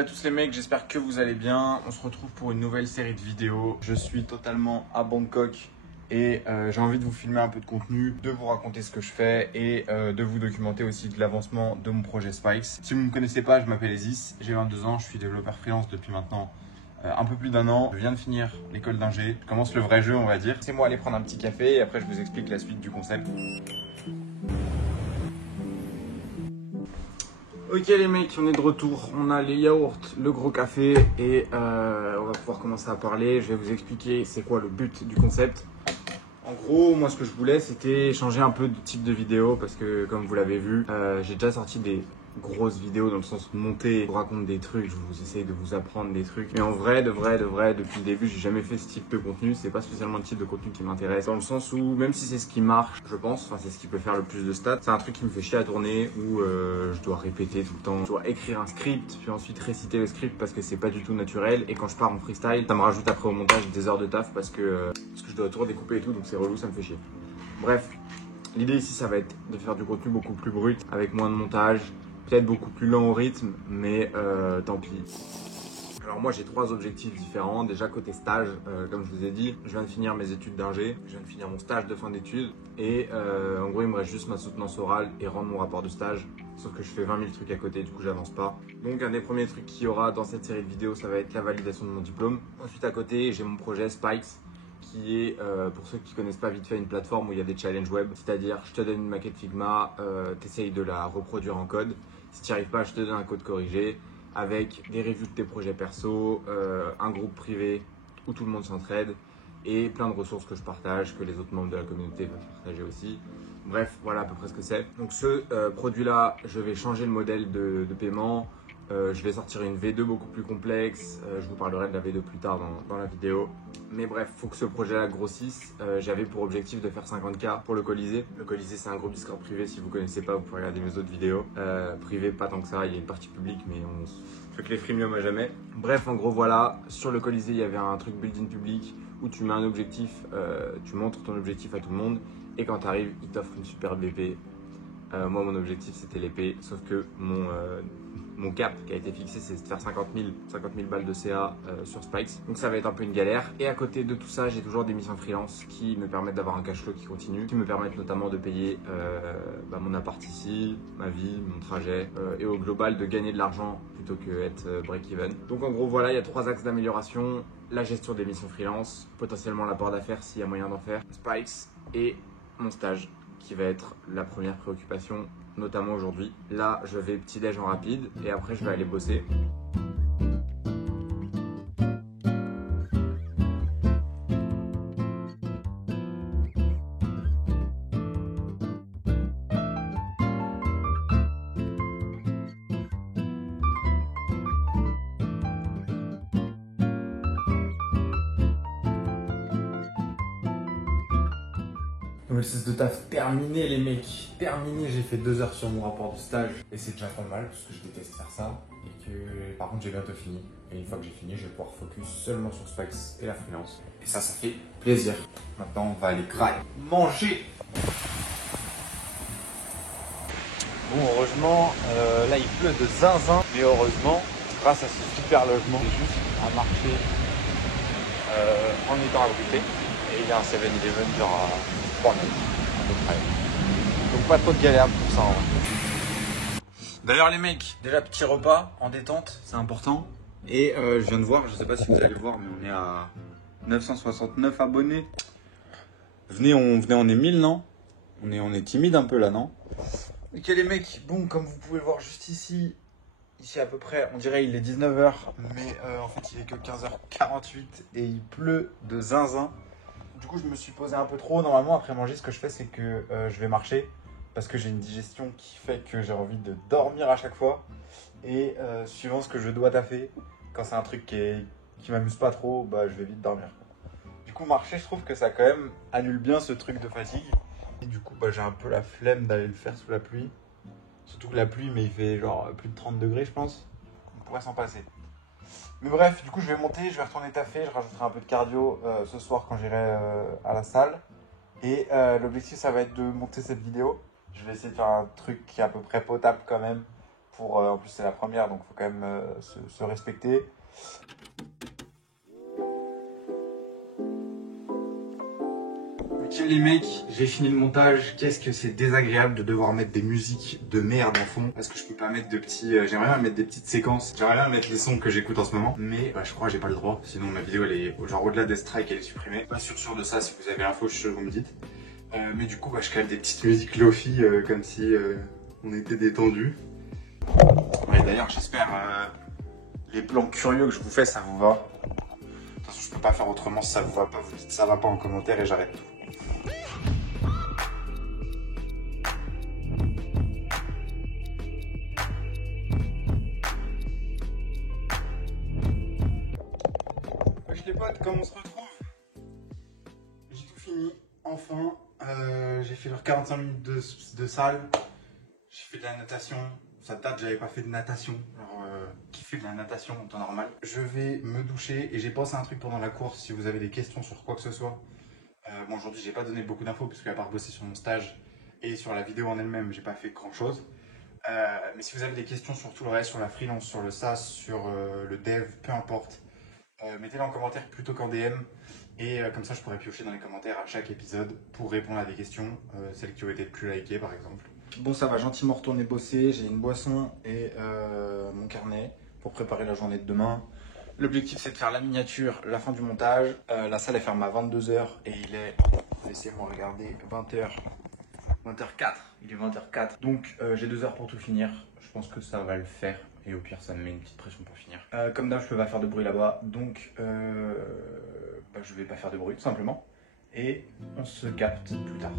Salut à tous les mecs, j'espère que vous allez bien. On se retrouve pour une nouvelle série de vidéos. Je suis totalement à Bangkok et j'ai envie de vous filmer un peu de contenu, de vous raconter ce que je fais et de vous documenter aussi de l'avancement de mon projet Spikes. Si vous ne me connaissez pas, je m'appelle Ezis, j'ai 22 ans, je suis développeur freelance depuis maintenant un peu plus d'1 an. Je viens de finir l'école d'ingé, je commence le vrai jeu on va dire. Laissez-moi aller prendre un petit café et après je vous explique la suite du concept. Ok les mecs, on est de retour, on a les yaourts, le gros café et on va pouvoir commencer à parler. Je vais vous expliquer c'est quoi le but du concept. En gros, moi ce que je voulais c'était changer un peu de type de vidéo parce que comme vous l'avez vu, j'ai déjà sorti des grosses vidéos dans le sens monter, je vous raconte des trucs, je vous essaye de vous apprendre des trucs. Mais en vrai, de vrai, depuis le début, j'ai jamais fait ce type de contenu. C'est pas spécialement le type de contenu qui m'intéresse. Dans le sens où, même si c'est ce qui marche, je pense, enfin c'est ce qui peut faire le plus de stats, c'est un truc qui me fait chier à tourner où je dois répéter tout le temps. Je dois écrire un script, puis ensuite réciter le script parce que c'est pas du tout naturel. Et quand je pars en freestyle, ça me rajoute après au montage des heures de taf parce que je dois tout découper et tout, donc c'est relou, ça me fait chier. Bref, l'idée ici, ça va être de faire du contenu beaucoup plus brut, avec moins de montage, peut-être beaucoup plus lent au rythme, mais tant pis. Alors moi j'ai 3 objectifs différents. Déjà côté stage, comme je vous ai dit, je viens de finir mes études d'ingé, je viens de finir mon stage de fin d'études et en gros il me reste juste ma soutenance orale et rendre mon rapport de stage. Sauf que je fais 20 000 trucs à côté, du coup j'avance pas. Donc un des premiers trucs qu'il y aura dans cette série de vidéos, ça va être la validation de mon diplôme. Ensuite à côté j'ai mon projet Spikes, qui est, pour ceux qui connaissent pas vite fait, une plateforme où il y a des challenges web. C'est-à-dire, je te donne une maquette Figma, tu essayes de la reproduire en code. Si tu n'y arrives pas, je te donne un code corrigé avec des reviews de tes projets perso, un groupe privé où tout le monde s'entraide et plein de ressources que je partage, que les autres membres de la communauté veulent partager aussi. Bref, voilà à peu près ce que c'est. Donc ce produit-là, je vais changer le modèle de paiement. Je vais sortir une V2 beaucoup plus complexe. Je vous parlerai de la V2 plus tard dans la vidéo. Mais bref, faut que ce projet-là grossisse. J'avais pour objectif de faire 50K pour le Colisée. Le Colisée, c'est un groupe Discord privé. Si vous connaissez pas, vous pouvez regarder mes autres vidéos. Privé, pas tant que ça. Il y a une partie publique, mais on fait que les freemium à jamais. Bref, en gros, voilà. Sur le Colisée, il y avait un truc build-in public où tu mets un objectif, tu montres ton objectif à tout le monde. Et quand tu arrives, ils t'offrent une superbe épée. Moi, mon objectif, c'était l'épée. Sauf que mon cap qui a été fixé, c'est de faire 50 000 balles de CA sur Spikes. Donc ça va être un peu une galère. Et à côté de tout ça, j'ai toujours des missions freelance qui me permettent d'avoir un cash flow qui continue, qui me permettent notamment de payer mon appart ici, ma vie, mon trajet, et au global de gagner de l'argent plutôt que être break-even. Donc en gros, voilà, il y a 3 axes d'amélioration. La gestion des missions freelance, potentiellement l'apport d'affaires s'il y a moyen d'en faire, Spikes et mon stage, qui va être la première préoccupation, notamment aujourd'hui. Là, je vais petit-déj en rapide et après, je vais aller bosser. Le cesse de taf terminé les mecs, terminé, j'ai fait 2 heures sur mon rapport de stage et c'est déjà pas mal parce que je déteste faire ça et que par contre j'ai bientôt fini et une fois que j'ai fini je vais pouvoir focus seulement sur Spikes et la freelance et ça fait plaisir. Maintenant on va aller manger. Bon heureusement là il pleut de zinzin mais heureusement grâce à ce super logement j'ai juste à marcher en étant abrité et il y a un 7-Eleven genre à 3 mètres à peu près. Donc pas trop de galère pour ça en vrai. D'ailleurs les mecs, déjà petit repas en détente, c'est important. Et je viens de voir, je sais pas si vous allez le voir, mais on est à 969 abonnés. Venez, on est 1000 non? On est timide un peu là non? Ok les mecs, bon comme vous pouvez voir juste ici à peu près, on dirait il est 19h, mais en fait il est que 15h48 et il pleut de zinzin. Du coup, je me suis posé un peu trop. Normalement, après manger, ce que je fais, c'est que je vais marcher parce que j'ai une digestion qui fait que j'ai envie de dormir à chaque fois. Et suivant ce que je dois taffer, quand c'est un truc qui m'amuse pas trop, bah, je vais vite dormir. Du coup, marcher, je trouve que ça quand même annule bien ce truc de fatigue. Et du coup, bah, j'ai un peu la flemme d'aller le faire sous la pluie. Surtout que la pluie, mais il fait genre plus de 30 degrés, je pense. On pourrait s'en passer. Mais bref, du coup, je vais monter, je vais retourner taffer, je rajouterai un peu de cardio ce soir quand j'irai à la salle. Et l'objectif, ça va être de monter cette vidéo. Je vais essayer de faire un truc qui est à peu près potable quand même. En plus c'est la première, donc il faut quand même se respecter. Ok les mecs, j'ai fini le montage. Qu'est-ce que c'est désagréable de devoir mettre des musiques de merde en fond, parce que je peux pas mettre de petits... j'aimerais bien mettre des petites séquences. J'aimerais bien mettre les sons que j'écoute en ce moment, mais je crois que j'ai pas le droit. Sinon ma vidéo elle est genre au-delà des strikes, elle est supprimée. Pas sûr de ça, si vous avez l'info vous me dites. Mais du coup je cale des petites musiques lofi comme si on était détendu. Ouais, d'ailleurs j'espère les plans curieux que je vous fais ça vous va. De toute façon je peux pas faire autrement si ça vous va pas. Vous dites ça va pas en commentaire et j'arrête tout. Wesh les potes, comment on se retrouve? J'ai tout fini, enfin. J'ai fait leurs 45 minutes de salle. J'ai fait de la natation. Ça date, j'avais pas fait de natation. Alors, qui fait de la natation en temps normal? Je vais me doucher et j'ai pensé à un truc pendant la course. Si vous avez des questions sur quoi que ce soit. Bon, aujourd'hui, j'ai pas donné beaucoup d'infos parce qu'à part bosser sur mon stage et sur la vidéo en elle-même, j'ai pas fait grand chose. Mais si vous avez des questions sur tout le reste, sur la freelance, sur le SaaS, sur le dev, peu importe, mettez-les en commentaire plutôt qu'en DM. Et comme ça, je pourrais piocher dans les commentaires à chaque épisode pour répondre à des questions, celles qui ont été le plus likées par exemple. Bon, ça va gentiment retourner bosser. J'ai une boisson et mon carnet pour préparer la journée de demain. L'objectif, c'est de faire la miniature, la fin du montage. La salle est fermée à 22 h et il est, laissez-moi regarder, 20 h. 20h04, il est 20h04. Donc j'ai 2 heures pour tout finir. Je pense que ça va le faire. Et au pire, ça me met une petite pression pour finir. Comme d'hab, je peux pas faire de bruit là-bas. Donc je vais pas faire de bruit, tout simplement. Et on se capte plus tard.